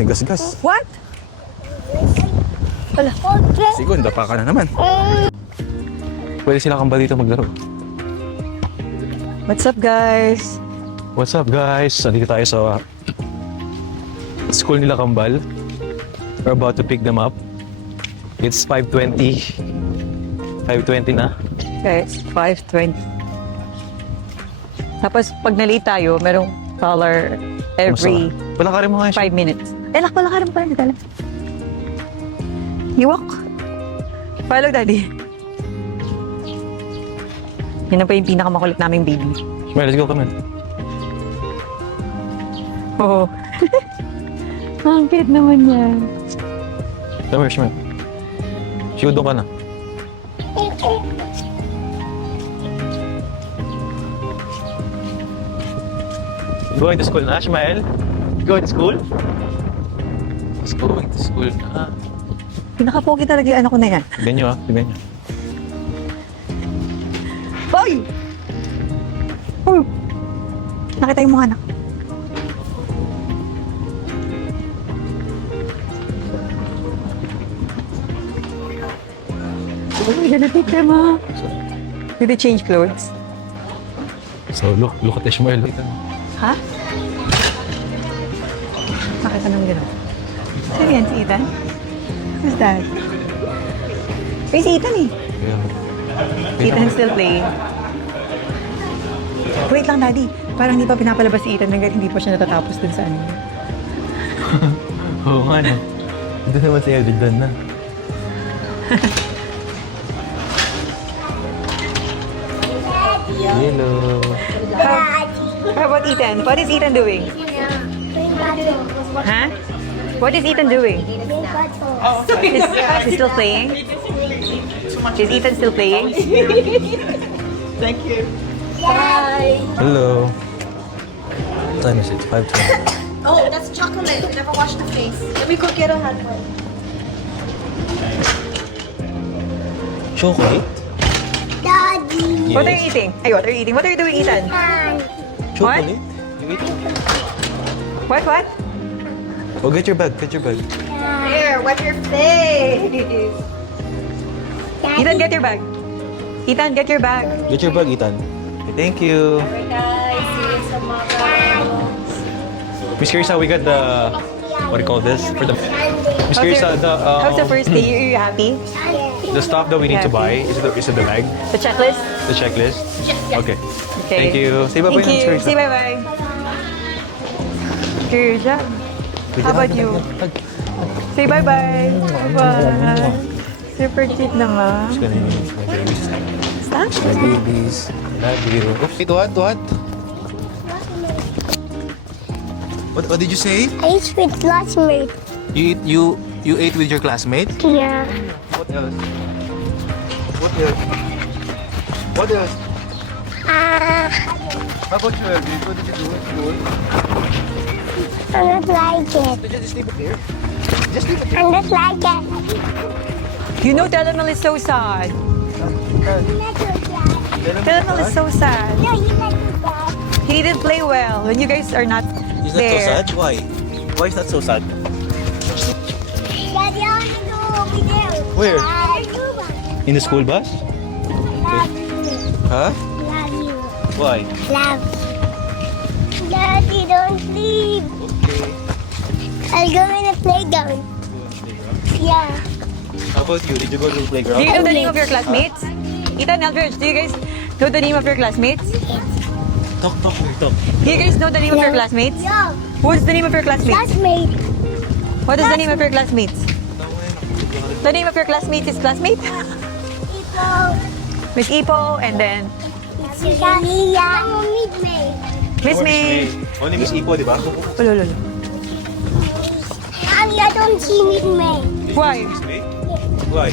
may gas-gas. What? Wala. Sigon, dapa ka na naman. Pwede sila kambal dito maglaro. What's up, guys? What's up, guys? Nandito tayo sa school nila Kambal. We're about to pick them up. It's 5:20. 5:20 na. Guys, 5:20. Tapos, pag na-late tayo, merong color every Palakarin mo nga siya. 5 minutes. Palakarin mo pala. Dala. You walk. Follow, Daddy. Yan na pa yung pinakamakulit naming baby. Shmel, let's go, come on. Oo. Ang cute naman yan. Come here, Shmel. Shigo, doon ka na. Going to school na, Shmel? Going to school? Let's going to school na. Pinaka-pogi talaga yung anak ko na yan. Tignan nyo, tignan nyo. Hoy! Hoy! Nakita yung mga anak. We're gonna take them up. Did they change clothes? So, look at Ishmael. Ha? Nakita nang gano'n. Sino yan? Si Ethan? Who's that? Wait, si Ethan eh. Yeah. Ethan still playing. Wait lang, Daddy. Parang hindi pa pinapalabas si Ethan hanggang hindi pa siya natatapos dun sa ano. Oo nga, no? Doon naman si Edwin doon na. Hello. How about Ethan? What is Ethan doing? Huh? What is Ethan doing? Is he still playing? Is Ethan still playing? Thank you. Hello. What time is it? 5:20. Oh, that's chocolate. I never washed the face. Let me go get a hot one. Chocolate? Daddy. What are you eating? Ay, what are you eating? What are you doing, Ethan? Chocolate? You eat? What? Oh, get your bag. Get your bag. Here, wipe your face. Ethan, get your bag. Ethan, get your bag. Get your bag, Ethan. Okay, thank you. Alright, guys. See you tomorrow. Miss Carissa, we got the... What do you call this? For the... Miss Carissa, the... How's the first day? Are you happy? The stuff that we need to buy, is it the bag? The checklist? The checklist? Okay. Okay. Thank you. Say bye-bye Thank na, Miss you. Carissa. Say bye-bye. Good job. How about you? Say bye-bye. Bye. Super cute naman. Just gonna use my babies. Stop. My babies. Love you. Oops. Wait, what? What did you say? I eat with classmate. You ate with your classmate? Yeah. What else? What else? How about you, Elvin? What did you do at school? I don't like it. Just leave it here. I don't like it. You know Telemel is so sad. Telemel is so sad. No, you like that. He didn't play well when you guys are not He's there. Why? Why is that so sad? Daddy, I want to go over there. Where? Love In the school bus? you. Huh? Love you. Why? Love. Daddy, don't leave. Okay. I'll go in the playground. Yeah. How about you? Did you go to the Do playground? you know the name of your classmates? Ethan, Eldridge, do you guys know the name of your classmates? Talk. Do you guys know the name of your classmates? Yo, What's the name of your classmates? classmate. What is the name of your classmates? The name of your classmates is classmate? People. Miss Ipo, and then It's Lia. Meet me. Miss May. Only Miss Ipo, di ba? Lolo. Mommy, I don't see meet me. Why? Why?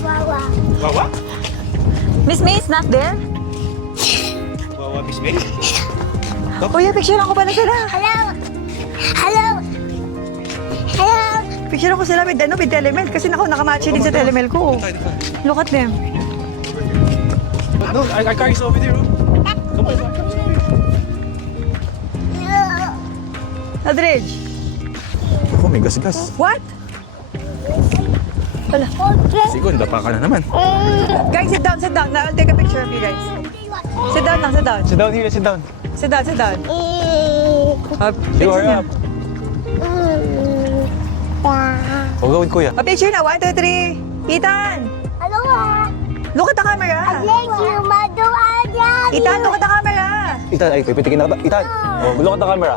Wawa. Wawa? Miss May is not there? Wawa, Miss May? Uy, picturean ko pala sila. Hello. Hello. Hello. Picturean ko sila with Telemel kasi nakamatch din sa Telemel ko. Look at them. No, our car is over there. Come on. Hello. Aldridge, Ako, may gasgas. What? Okay. Sigon, dapa ka na naman. Guys, sit down, sit down. I'll take a picture of you guys. Sit down lang, sit down. Sit down here, sit down. Sit down, sit down. You Picture are na. up. O, gawin kuya. A picture na. 1, 2, 3. Ethan! Hello, Look at the camera. thank you, Madu Adyan. Ethan, look at the camera. Itan, ay, pipitikin na ka ba? Itan! Oh, look at the camera.